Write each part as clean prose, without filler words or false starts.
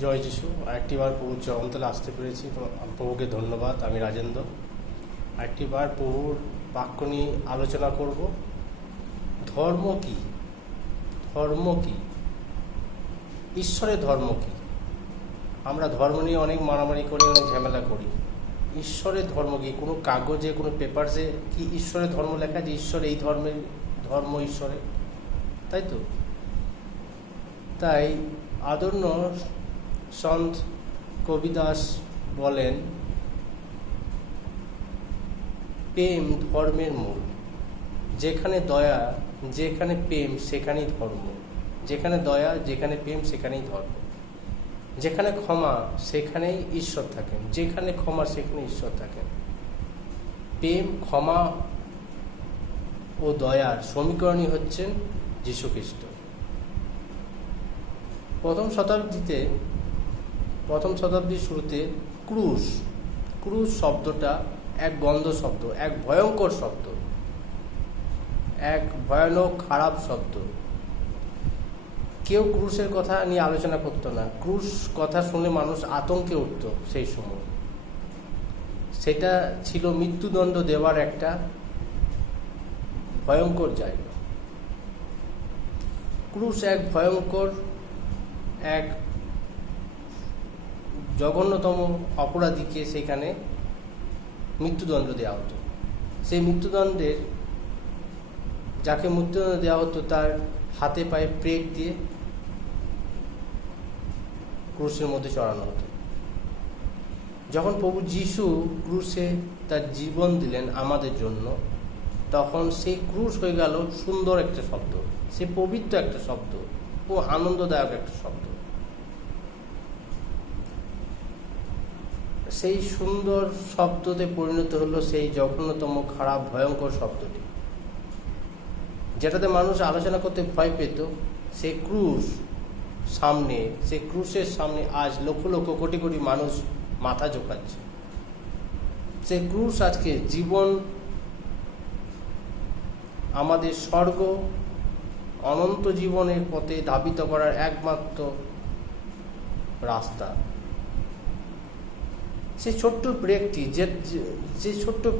জয় যিশু। আরেকটিবার প্রভুর চরণতলে আসতে পেরেছি, তো প্রভুকে ধন্যবাদ। আমি রাজেন্দ্র। আরেকটিবার প্রভুর বাক্য নিয়ে আলোচনা করব। ধর্ম কি? ধর্ম কি? ঈশ্বরের ধর্ম কি? আমরা ধর্ম নিয়ে অনেক মারামারি করি, অনেক ঝামেলা করি। ঈশ্বরের ধর্ম কি? কোনো কাগজে, কোনো পেপারসে কি ঈশ্বরের ধর্ম লেখা যে ঈশ্বর এই ধর্মের ধর্ম ঈশ্বরের? তাই তো। তাই আদর্য সন্ত কবিদাস বলেন, প্রেম ধর্মের মূল। যেখানে দয়া, যেখানে প্রেম, সেখানেই ধর্ম। যেখানে দয়া, যেখানে প্রেম, সেখানেই ধর্ম। যেখানে ক্ষমা, সেখানেই ঈশ্বর থাকেন। যেখানে ক্ষমা, সেখানে ঈশ্বর থাকেন। প্রেম, ক্ষমা ও দয়ার সমীকরণই হচ্ছেন যীশুখ্রিস্ট। প্রথম শতাব্দীর শুরুতে ক্রুশ শব্দটা এক গন্ধ শব্দ, এক ভয়ঙ্কর শব্দ, এক ভয়ানক খারাপ শব্দ। কেউ ক্রুশের কথা নিয়ে আলোচনা করতো না। ক্রুশ কথা শুনে মানুষ আতঙ্কে উঠত সেই সময়। সেটা ছিল মৃত্যুদণ্ড দেওয়ার একটা ভয়ঙ্কর জায়গা। ক্রুশ এক ভয়ঙ্কর, এক জঘন্যতম অপরাধীকে সেখানে মৃত্যুদণ্ড দেওয়া হতো। সেই মৃত্যুদণ্ডের, যাকে মৃত্যুদণ্ড দেওয়া হতো, তার হাতে পায়ে প্রেক দিয়ে ক্রুশের মধ্যে চড়ানো হতো। যখন প্রভু যীশু ক্রুশে তার জীবন দিলেন আমাদের জন্য, তখন সেই ক্রুশ হয়ে গেল সুন্দর একটা শব্দ, সে পবিত্র একটা শব্দ ও আনন্দদায়ক একটা শব্দ। সেই সুন্দর শব্দতে পরিণত হলো সেই জঘন্যতম খারাপ ভয়ঙ্কর শব্দটি, যেটাতে মানুষ আলোচনা করতে ভয় পেত। সেই ক্রুশের সামনে আজ লক্ষ লক্ষ কোটি কোটি মানুষ মাথা ঝোঁকাচ্ছে। সেই ক্রুশ আজকে জীবন, আমাদের স্বর্গ, অনন্ত জীবনের পথে ধাবিত করার একমাত্র রাস্তা। সেই ছোট্ট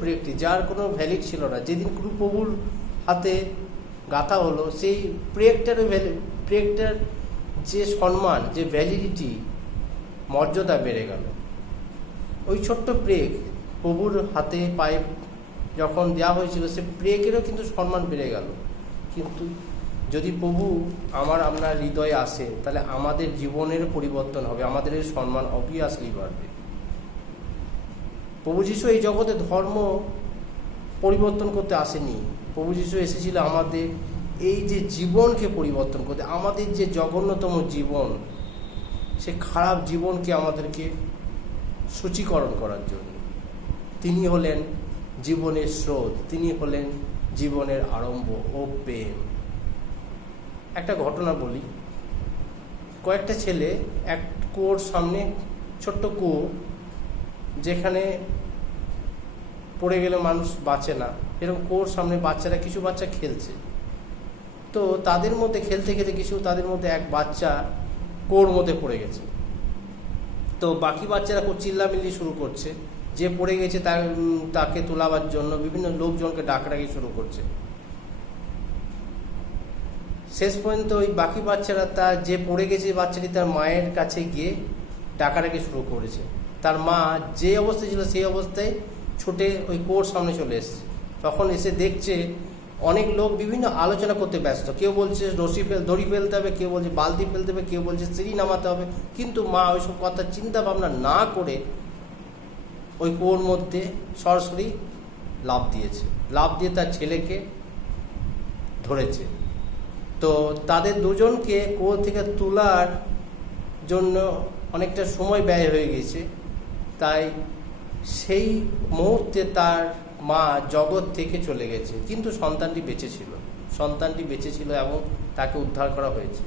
ব্রেকটি, যার কোনো ভ্যালিড ছিল না, যেদিন প্রভুর হাতে গাঁথা হলো, সেই ব্রেকটার যে সম্মান, যে ভ্যালিডিটি, মর্যাদা বেড়ে গেল। ওই ছোট্ট ব্রেক প্রভুর হাতে পায়ে যখন দেওয়া হয়েছিল, সে ব্রেকেরও কিন্তু সম্মান বেড়ে গেল। কিন্তু যদি প্রভু আপনার হৃদয়ে আসে, তাহলে আমাদের জীবনের পরিবর্তন হবে, আমাদের সম্মান অবভিয়াসলি বাড়বে। প্রভু যীশু এই জগতে ধর্ম পরিবর্তন করতে আসেনি। প্রভু যীশু এসেছিল আমাদের এই যে জীবনকে পরিবর্তন করতে, আমাদের যে জঘন্যতম জীবন, সে খারাপ জীবনকে আমাদেরকে সূচীকরণ করার জন্য। তিনি হলেন জীবনের স্রোত, তিনি হলেন জীবনের আরম্ভ ও প্রেম। একটা ঘটনা বলি। কয়েকটা ছেলে এক কুয়োর সামনে, ছোট্ট কুয়ো, যেখানে পড়ে গেলে মানুষ বাঁচে না, এরকম কুয়োর সামনে কিছু বাচ্চা খেলছে। তো তাদের মধ্যে খেলতে খেলতে তাদের মধ্যে এক বাচ্চা কুয়োর মধ্যে পড়ে গেছে। তো বাকি বাচ্চারা চিল্লামিল্লি শুরু করছে, যে পড়ে গেছে তাকে তোলাবার জন্য বিভিন্ন লোকজনকে ডাকাডাকি শুরু করছে। শেষ পর্যন্ত ওই বাকি বাচ্চারা যে পড়ে গেছে বাচ্চাটি তার মায়ের কাছে গিয়ে ডাকাডাকি শুরু করেছে। তার মা যে অবস্থায় ছিল সেই অবস্থায় ছুটে ওই কুয়োর সামনে চলে এসেছে। তখন এসে দেখছে অনেক লোক বিভিন্ন আলোচনা করতে ব্যস্ত। কেউ বলছে দড়ি ফেলতে হবে, কেউ বলছে বালতি ফেলতে হবে, কেউ বলছে সিঁড়ি নামাতে হবে। কিন্তু মা ওইসব কথা চিন্তা ভাবনা না করে ওই কুয়োর মধ্যে সরাসরি লাফ দিয়ে তার ছেলেকে ধরেছে। তো তাদের দুজনকে কুয়ো থেকে তোলার জন্য অনেকটা সময় ব্যয় হয়ে গেছে। তাই সেই মুহূর্তে তার মা জগৎ থেকে চলে গেছে, কিন্তু সন্তানটি বেঁচে ছিল এবং তাকে উদ্ধার করা হয়েছে।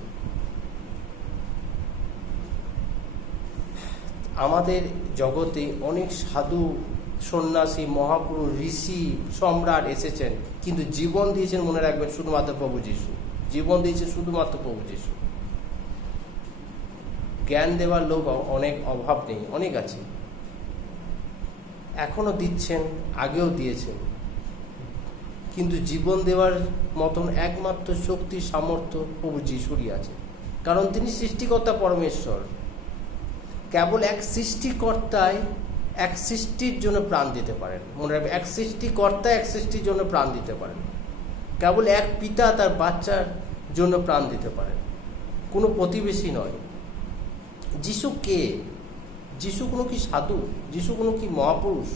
আমাদের জগতে অনেক সাধু, সন্ন্যাসী, মহাপুরুষ, ঋষি, সম্রাট এসেছেন, কিন্তু জীবন দিয়েছেন, মনে রাখবেন, শুধুমাত্র প্রভু যীশু। জীবন দিয়েছে শুধুমাত্র প্রভু যীশু। জ্ঞান দেওয়ার লোক অনেক অভাব নেই, অনেক আছে, এখনো দিচ্ছেন, আগেও দিয়েছেন, কিন্তু জীবন দেওয়ার মতন একমাত্র শক্তি সামর্থ্য প্রভু যিশুরই আছে, কারণ তিনি সৃষ্টিকর্তা পরমেশ্বর। কেবল এক সৃষ্টিকর্তাই এক সৃষ্টির জন্য প্রাণ দিতে পারেন, মনে রাখবে, এক সৃষ্টিকর্তা এক সৃষ্টির জন্য প্রাণ দিতে পারেন। কেবল এক পিতা তার বাচ্চার জন্য প্রাণ দিতে পারেন, কোনো প্রতিবেশী নয়। যিশু কে? যিশু কোনো কি সাধু? যিশু কোনো কি মহাপুরুষ?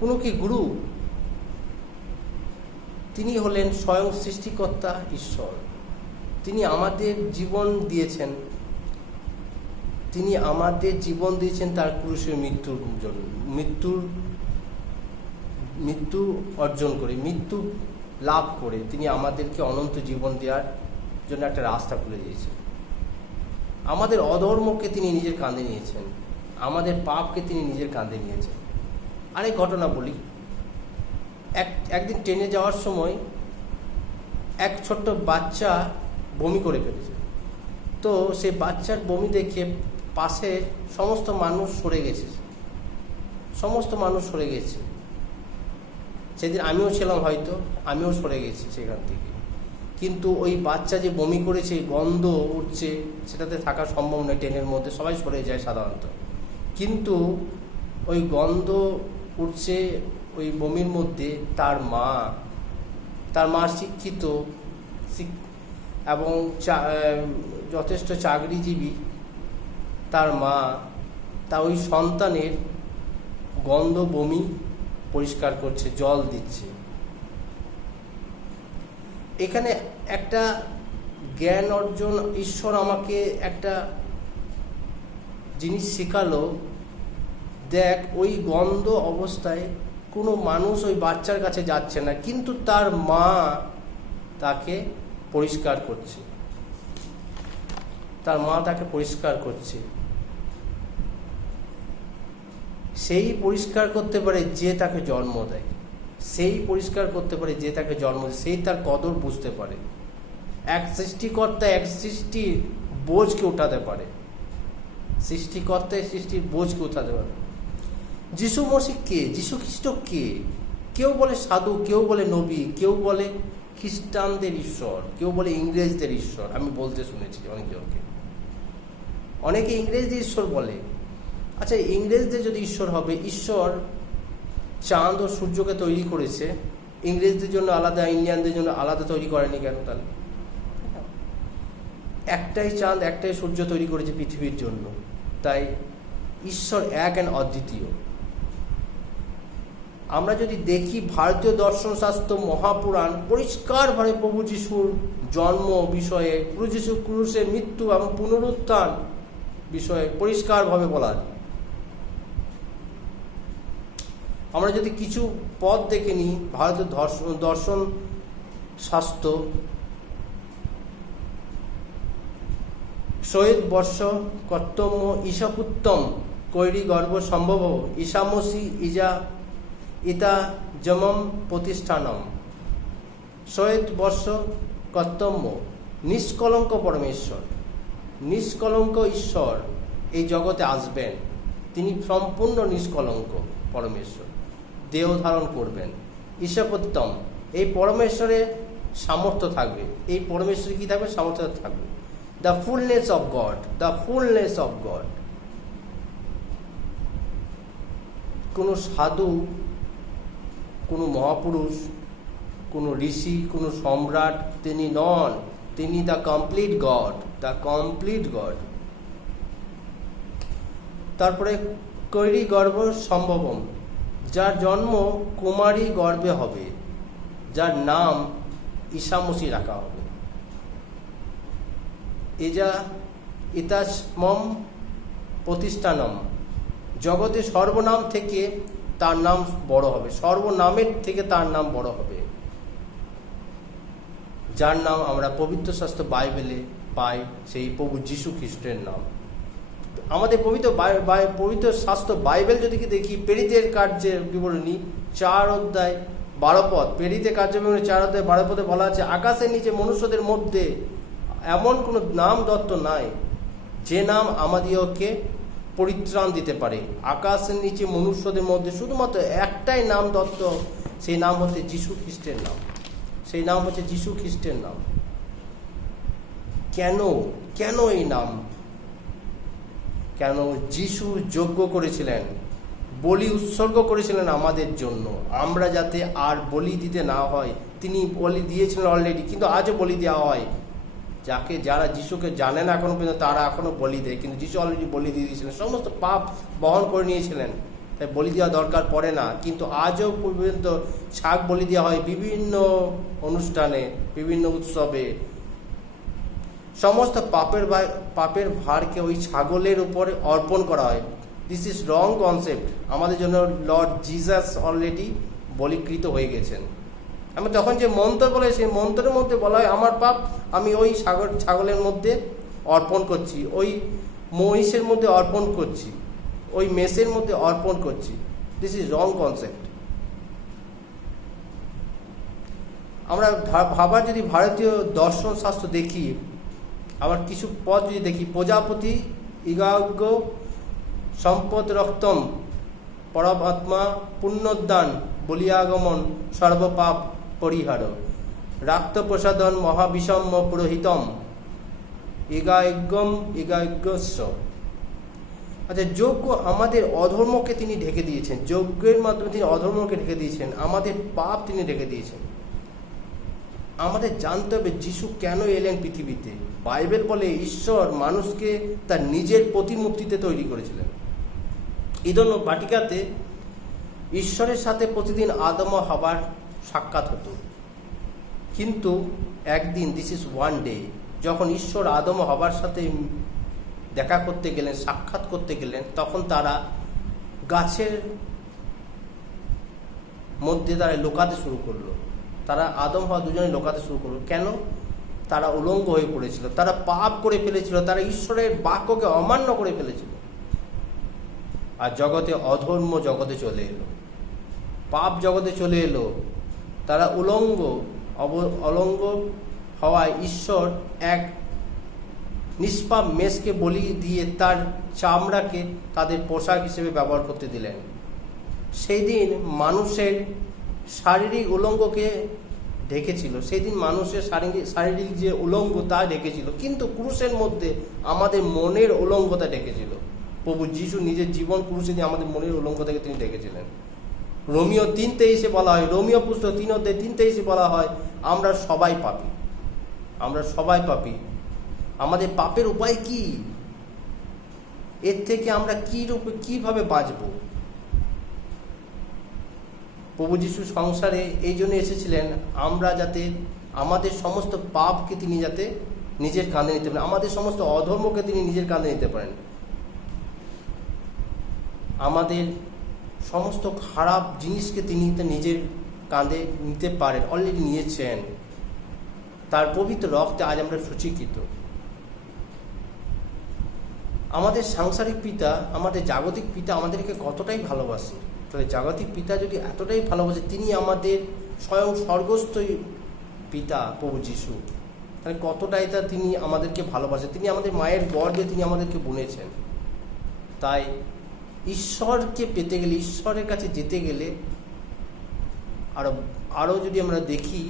কোনো কি গুরু? তিনি হলেন স্বয়ং সৃষ্টিকর্তা ঈশ্বর। তিনি আমাদের জীবন দিয়েছেন, তিনি আমাদের জীবন দিয়েছেন তার ক্রুশে মৃত্যুর জন্য, মৃত্যু অর্জন করে, মৃত্যু লাভ করে তিনি আমাদেরকে অনন্ত জীবন দেওয়ার জন্য একটা রাস্তা খুলে দিয়েছেন। আমাদের অধর্মকে তিনি নিজের কাঁধে নিয়েছেন, আমাদের পাপকে তিনি নিজের কাঁধে নিয়েছেন। আরেক ঘটনা বলি, একদিন ট্রেনে যাওয়ার সময় এক ছোট্ট বাচ্চা বমি করে ফেলেছে। তো সেই বাচ্চার বমি দেখে পাশে সমস্ত মানুষ সরে গেছে, সেদিন আমিও ছিলাম, হয়তো আমিও সরে গেছি সেখান থেকে। কিন্তু ওই বাচ্চা যে বমি করেছে, গন্ধ উঠছে, সেটাতে থাকা সম্ভব নয় ট্রেনের মধ্যে, সবাই সরে যায় সাধারণত। কিন্তু ওই গন্ধ উঠছে ওই বমির মধ্যে, তার মা শিক্ষিত এবং যথেষ্ট চাকরিজীবী, তার মা তার ওই সন্তানের গন্ধ বমি পরিষ্কার করছে, জল দিচ্ছে। এখানে একটা জ্ঞান অর্জন, ঈশ্বর আমাকে একটা জিনিস শেখালো, দেখ ওই গন্ধ অবস্থায় কোনো মানুষ ওই বাচ্চার কাছে যাচ্ছে না, কিন্তু তার মা তাকে পরিষ্কার করছে, সেই পরিষ্কার করতে পারে যে তাকে জন্ম দেয়, সেই তার কদর বুঝতে পারে। এক সৃষ্টিকর্তা এক সৃষ্টির বোঝকে উঠাতে পারে, যিশু মসিহ কে? যিশু খ্রিস্ট কে? কেউ বলে সাধু, কেউ বলে নবী, কেউ বলে খ্রিস্টানদের ঈশ্বর, কেউ বলে ইংরেজদের ঈশ্বর। আমি বলতে শুনেছি অনেকজনকে, অনেকে ইংরেজদের ঈশ্বর বলে। আচ্ছা, ইংরেজদের যদি ঈশ্বর হবে, ঈশ্বর চাঁদ ও সূর্যকে তৈরি করেছে, ইংরেজদের জন্য আলাদা, ইন্ডিয়ানদের জন্য আলাদা তৈরি করেনি কেন? তাহলে একটাই চাঁদ একটাই সূর্য তৈরি করেছে পৃথিবীর জন্য। তাই ঈশ্বর এক অ্যান্ড অদ্বিতীয়। আমরা যদি দেখি ভারতীয় দর্শন শাস্ত্র মহাপুরাণ পরিষ্কারভাবে প্রভু যিশুর জন্ম বিষয়ে, প্রভু যিশু ক্রুশে মৃত্যু এবং পুনরুত্থান বিষয়ে পরিষ্কারভাবে বলা। আমরা যদি কিছু পদ দেখে নিই, ভারতীয় দর্শন শাস্ত্র শহীদ বর্ষ কর্তম্য ঈশাপুত্তম কৈরি গর্ভ সম্ভব ঈশামসি ইতা জমম প্রতিষ্ঠানম। শহীদ বর্ষ কর্তম্য, নিষ্কলঙ্ক পরমেশ্বর, নিষ্কলঙ্ক ঈশ্বর এই জগতে আসবেন। তিনি সম্পূর্ণ নিষ্কলঙ্ক পরমেশ্বর, দেহ ধারণ করবেন। ঈশাপুত্তম, এই পরমেশ্বরের সামর্থ্য থাকবে, এই পরমেশ্বর কি থাকবে? সামর্থ্য থাকবে। The fullness of god. কোনো সাধু, কোনো মহাপুরুষ, কোনো ঋষি, কোনো সম্রাট তিনি নন, তিনি দ্য কমপ্লিট গড। তারপরে কৈরি গর্ভ সম্ভবম, যার জন্ম কুমারী গর্ভে হবে, যার নাম ঈশামসি রাখা হবে। ইতাসমম প্রতিষ্ঠানম, জগতে সর্বনাম থেকে তার নাম বড় হবে, সর্বনামের থেকে তার নাম বড় হবে, যার নাম আমরা পবিত্র শাস্ত্র বাইবেলে পাই, সেই প্রভু যীশু খ্রিস্টের নাম। আমাদের পবিত্র শাস্ত্র বাইবেল যদি দেখি, প্রেরিতের কার্যের বিবরণী 4 অধ্যায় 12 পদ, প্রেরিতের কার্য বিবরণী 4 অধ্যায় 12 পদে বলা আছে, আকাশের নিচে মনুষ্যদের মধ্যে এমন কোনো নাম দত্ত নাই যে নাম আমাদিওকে পরিত্রাণ দিতে পারে। আকাশের নিচে মনুষ্যদের মধ্যে শুধুমাত্র একটাই নাম দত্ত, সেই নাম হচ্ছে যীশু খ্রিস্টের নাম। সেই নাম হচ্ছে যীশু খ্রিস্টের নাম। কেন কেন এই নাম? কেন? যীশু যজ্ঞ করেছিলেন, বলি উৎসর্গ করেছিলেন আমাদের জন্য, আমরা যাতে আর বলি দিতে না হয়। তিনি বলি দিয়েছিলেন অলরেডি, কিন্তু আজও বলি দেওয়া হয়। যারা যিশুকে জানে না এখনো পর্যন্ত, তারা এখনো বলি দেয়, কিন্তু যিশু অলরেডি বলি দিয়ে দিয়েছিলেন, সমস্ত পাপ বহন করে নিয়েছিলেন, তাই বলি দেওয়া দরকার পড়ে না। কিন্তু আজও পর্যন্ত শাক বলি দেওয়া হয় বিভিন্ন অনুষ্ঠানে, বিভিন্ন উৎসবে। সমস্ত পাপের ভারকে ওই ছাগলের উপরে অর্পণ করা হয়। This is wrong concept. আমাদের জন্য লর্ড জিসাস অলরেডি বলিকৃত হয়ে গেছেন। আমি তখন যে মন্ত্র বলে, সেই মন্ত্রের মধ্যে বলা হয় আমার পাপ আমি ওই ছাগলের মধ্যে অর্পণ করছি, ওই মহিষের মধ্যে অর্পণ করছি, ওই মেষের মধ্যে অর্পণ করছি। This is wrong concept. আমরা যদি ভারতীয় দর্শন শাস্ত্র দেখি, আবার কিছু পদ যদি দেখি, প্রজাপতি ইগাগ্য সম্পদ রক্তম পরমাত্মা পুণ্যোদ্দান বলিয়াগমন সর্বপাপ পরিহার রাক্ত প্রসাদন মহাবিষম্য পুরোহিতম ইগায়জ্ঞস্য। আচ্ছা, যজ্ঞ আমাদের অধর্মকে তিনি ঢেকে দিয়েছেন, যজ্ঞের মাধ্যমে তিনি অধর্মকে ঢেকে দিয়েছেন, আমাদের পাপ তিনি ঢেকে দিয়েছেন। আমাদের জানতে হবে যিশু কেন এলেন পৃথিবীতে। বাইবেল বলে ঈশ্বর মানুষকে তার নিজের প্রতিমূর্তিতে তৈরি করেছিলেন। ইদন বাটিকাতে ঈশ্বরের সাথে প্রতিদিন আদম ও হাওয়ার সাক্ষাৎ হতো, কিন্তু একদিন, দিস ইজ ওয়ান ডে, যখন ঈশ্বর আদম ও হাওয়ার সাথে দেখা করতে গেলেন, সাক্ষাৎ করতে গেলেন, তখন তারা গাছের মধ্যে তারা লুকাতে শুরু করলো। তারা আদম হাওয়া দুজনে লুকাতে শুরু করলো। কেন? তারা উলঙ্গ হয়ে পড়েছিল, তারা পাপ করে ফেলেছিল, তারা ঈশ্বরের বাক্যকে অমান্য করে ফেলেছিল। আর জগতে অধর্ম জগতে চলে এলো, পাপ জগতে চলে এলো। তারা অলঙ্গ হওয়ায় ঈশ্বর এক নিষ্পাপ মেষকে বলি দিয়ে তার চামড়াকে তাদের পোশাক হিসেবে ব্যবহার করতে দিলেন। সেই দিন মানুষের শারীরিক উলঙ্গকে ঢেকেছিল, সেই দিন মানুষের শারীরিক যে উলঙ্গ তা ঢেকেছিল, কিন্তু ক্রুশের মধ্যে আমাদের মনের উলঙ্গতা ঢেকেছিল। প্রভু যিশু নিজের জীবন ক্রুশে দিয়ে আমাদের মনের উলঙ্গতাকে তিনি ঢেকেছিলেন। রোমিও 3:23 বলা হয়, রোমিও পুস্তক 3:23 বলা হয়, আমরা সবাই পাপী, আমরা সবাই পাপী। আমাদের পাপের উপায় কি? এর থেকে আমরা কিভাবে বাঁচব? প্রভু যিশু সংসারে এই জন্য এসেছিলেন, আমরা যাতে আমাদের সমস্ত পাপকে তিনি যাতে নিজের কাঁধে নিতে পারেন, আমাদের সমস্ত অধর্মকে তিনি নিজের কাঁধে নিতে পারেন, আমাদের সমস্ত খারাপ জিনিসকে তিনি নিজের কাঁধে নিতে পারেন, অলরেডি নিয়েছেন। তার পবিত্র রক্তে আজ আমরা সূচীকৃত। আমাদের সাংসারিক পিতা, আমাদের জাগতিক পিতা আমাদেরকে কতটাই ভালোবাসে। তাহলে জাগতিক পিতা যদি এতটাই ভালোবাসে, তিনি আমাদের স্বয়ং স্বর্গস্থ পিতা প্রভু যিশু, তাহলে কতটাই তিনি আমাদেরকে ভালোবাসে। তিনি আমাদের মায়ের গর্ভে তিনি আমাদেরকে বুনেছেন। তাই ঈশ্বরকে পেতে গেলে, ঈশ্বরের কাছে যেতে গেলে, আরও যদি আমরা দেখি,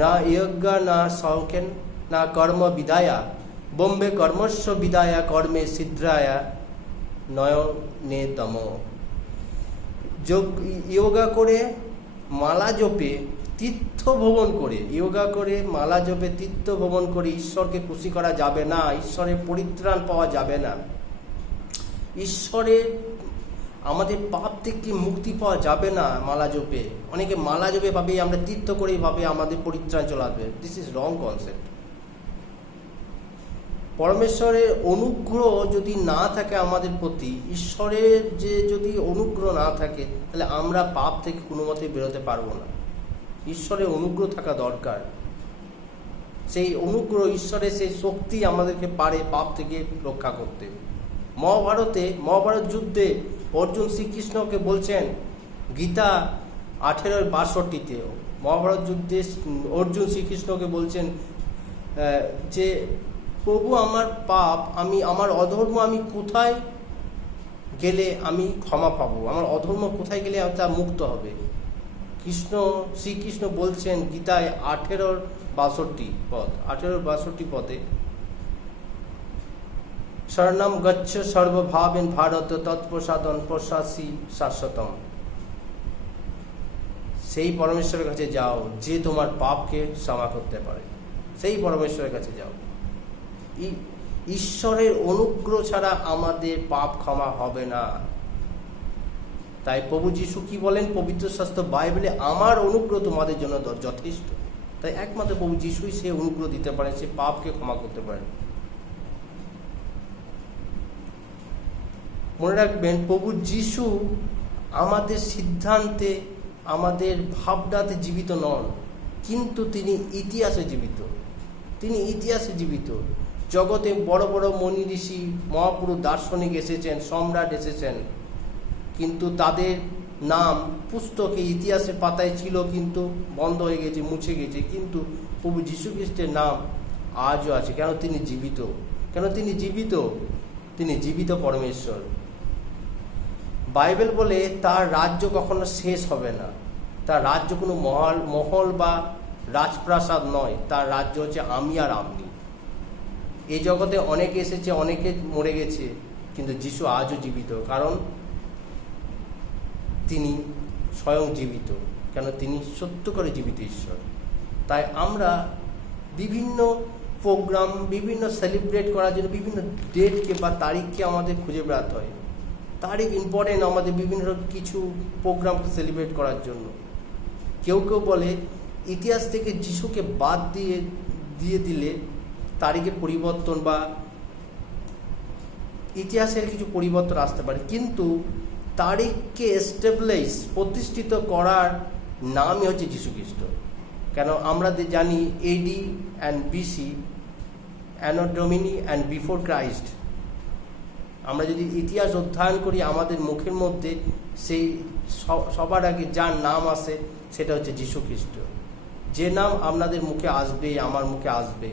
না যজ্ঞ না সংখ্যান না কর্ম বিদায়া বোম্বে কর্মস্ব বিদায়া কর্মে সিদ্ধায়া নয়নে তম। যোগা করে মালা জপে তীর্থ ভ্রমণ করে, যোগা করে মালা জপে তীর্থ ভ্রমণ করে ঈশ্বরকে খুশি করা যাবে না, ঈশ্বরের পরিত্রাণ পাওয়া যাবে না, ঈশ্বরের আমাদের পাপ থেকে মুক্তি পাওয়া যাবে না মালা জপে। অনেকে মালা জপে ভাবে আমরা তীর্থ করেই ভাবে আমাদের পরিত্রাণ চলে আসবে। This is wrong concept. পরমেশ্বরের অনুগ্রহ যদি না থাকে আমাদের প্রতি, ঈশ্বরের যে যদি অনুগ্রহ না থাকে, তাহলে আমরা পাপ থেকে কোনো মতেই বেরোতে পারবো না। ঈশ্বরের অনুগ্রহ থাকা দরকার। সেই অনুগ্রহ, ঈশ্বরের সেই শক্তি আমাদেরকে পারে পাপ থেকে রক্ষা করতে। মহাভারত যুদ্ধে অর্জুন শ্রীকৃষ্ণকে বলছেন, গীতা 18:62 মহাভারত যুদ্ধে অর্জুন শ্রীকৃষ্ণকে বলছেন যে প্রভু আমার পাপ, আমার অধর্ম আমি কোথায় গেলে আমি ক্ষমা পাবো, আমার অধর্ম কোথায় গেলে তা মুক্ত হবে। শ্রীকৃষ্ণ বলছেন গীতায় 18-62 পদে, শরণম গচ্ছ সর্বভাবেন ভারত তৎপ্রসাদন প্রসাসী শাশ্বতম। সেই পরমেশ্বরের কাছে যাও যে তোমার পাপকে ক্ষমা করতে পারে, সেই পরমেশ্বরের কাছে যাও। ঈশ্বরের অনুগ্রহ ছাড়া আমাদের পাপ ক্ষমা হবে না। তাই প্রভু যীশু কি বলেন পবিত্র শাস্ত্র বাইবেলে, আমার অনুগ্রহ তোমাদের জন্য যথেষ্ট। তাই একমাত্র প্রভু যীশুই সে অনুগ্রহ দিতে পারেন, সে পাপকে ক্ষমা করতে পারেন। মনে রাখবেন, প্রভু যীশু আমাদের সিদ্ধান্তে, আমাদের ভাবনাতে জীবিত নন, কিন্তু তিনি ইতিহাসে জীবিত। জগতে বড় বড় মনি ঋষি মহাপুরুষ দার্শনিক এসেছেন, সম্রাট এসেছেন, কিন্তু তাদের নাম পুস্তকে ইতিহাসের পাতায় ছিল, কিন্তু বন্ধ হয়ে গেছে, মুছে গেছে। কিন্তু প্রভু যীশু খ্রিস্টের নাম আজও আছে। কেন? তিনি জীবিত পরমেশ্বর। বাইবেল বলে তার রাজ্য কখনো শেষ হবে না। তার রাজ্য কোনো মহল বা রাজপ্রাসাদ নয়, তার রাজ্য হচ্ছে আমি আর আপনি। এই জগতে অনেকে এসেছে, অনেকে মরে গেছে, কিন্তু যিশু আজও জীবিত, কারণ তিনি স্বয়ং জীবিত। কেন? তিনি সত্য করে জীবিত ঈশ্বর। তাই আমরা বিভিন্ন প্রোগ্রাম, বিভিন্ন সেলিব্রেট করার জন্য বিভিন্ন ডেটকে বা তারিখকে আমাদের খুঁজে বেড়াতে হয়। তারিখ ইম্পর্টেন্ট আমাদের বিভিন্ন কিছু প্রোগ্রামকে সেলিব্রেট করার জন্য। কেউ বলে ইতিহাস থেকে যিশুকে বাদ দিয়ে দিলে তারিখের পরিবর্তন বা ইতিহাসের কিছু পরিবর্তন আসতে পারে, কিন্তু তারিখকে প্রতিষ্ঠিত করার নামই হচ্ছে যীশু খ্রিস্ট। কেন? আমরা জানি AD and BC, anno domini and before Christ. আমরা যদি ইতিহাস অধ্যয়ন করি, আমাদের মুখের মধ্যে সেই সবার আগে যার নাম আসে সেটা হচ্ছে যীশু খ্রিস্ট। যে নাম আপনাদের মুখে আসবে, আমার মুখে আসবে।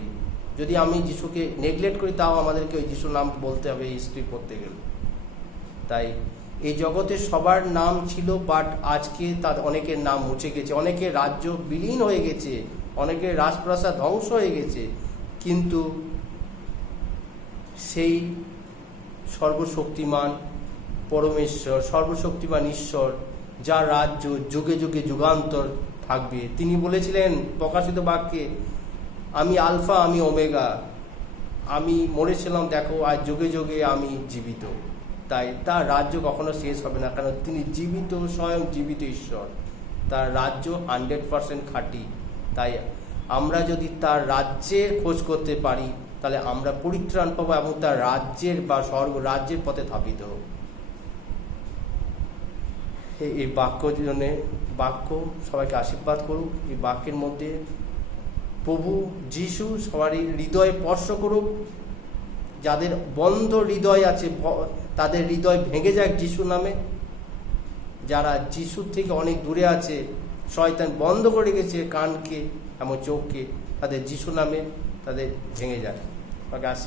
যদি আমি যিশুকে নেগলেক্ট করি, তাও আমাদেরকে ওই যিশুর নাম বলতে হবে হিস্ট্রি পড়তে গেলে। তাই এই জগতে সবার নাম ছিল, বাট আজকে তার অনেকের নাম মুছে গেছে, অনেকের রাজ্য বিলীন হয়ে গেছে, অনেকের রাজপ্রাসাদ ধ্বংস হয়ে গেছে, কিন্তু সেই সর্বশক্তিমান পরমেশ্বর, সর্বশক্তিমান ঈশ্বর, যার রাজ্য যুগে যুগে যুগান্তর থাকবে, তিনি বলেছিলেন প্রকাশিত বাক্যে, আমি আলফা, আমি ওমেগা, আমি মরেছিলাম, দেখো আজ যুগে যুগে আমি জীবিত। তাই তার রাজ্য কখনো শেষ হবে না, কারণ তিনি জীবিত, স্বয়ং জীবিত ঈশ্বর। তার রাজ্য 100% খাঁটি। তাই আমরা যদি তার রাজ্যের খোঁজ করতে পারি, তাহলে আমরা পরিত্রাণ পাবো এবং তার রাজ্যের বা স্বর্গ রাজ্যের পথে ধাবিত হব। এই বাক্য সবাইকে আশীর্বাদ করুক। এই বাক্যের মধ্যে প্রভু যীশু সবারই হৃদয়ে স্পর্শ করুক। যাদের বন্ধ হৃদয় আছে, তাদের হৃদয় ভেঙে যাক যিশু নামে। যারা যিশুর থেকে অনেক দূরে আছে, শয়তান বন্ধ করে গেছে কানকে এবং চোখকে, তাদের যিশু নামে তাদের ভেঙে যায়। তাকে আশীর্বাদ।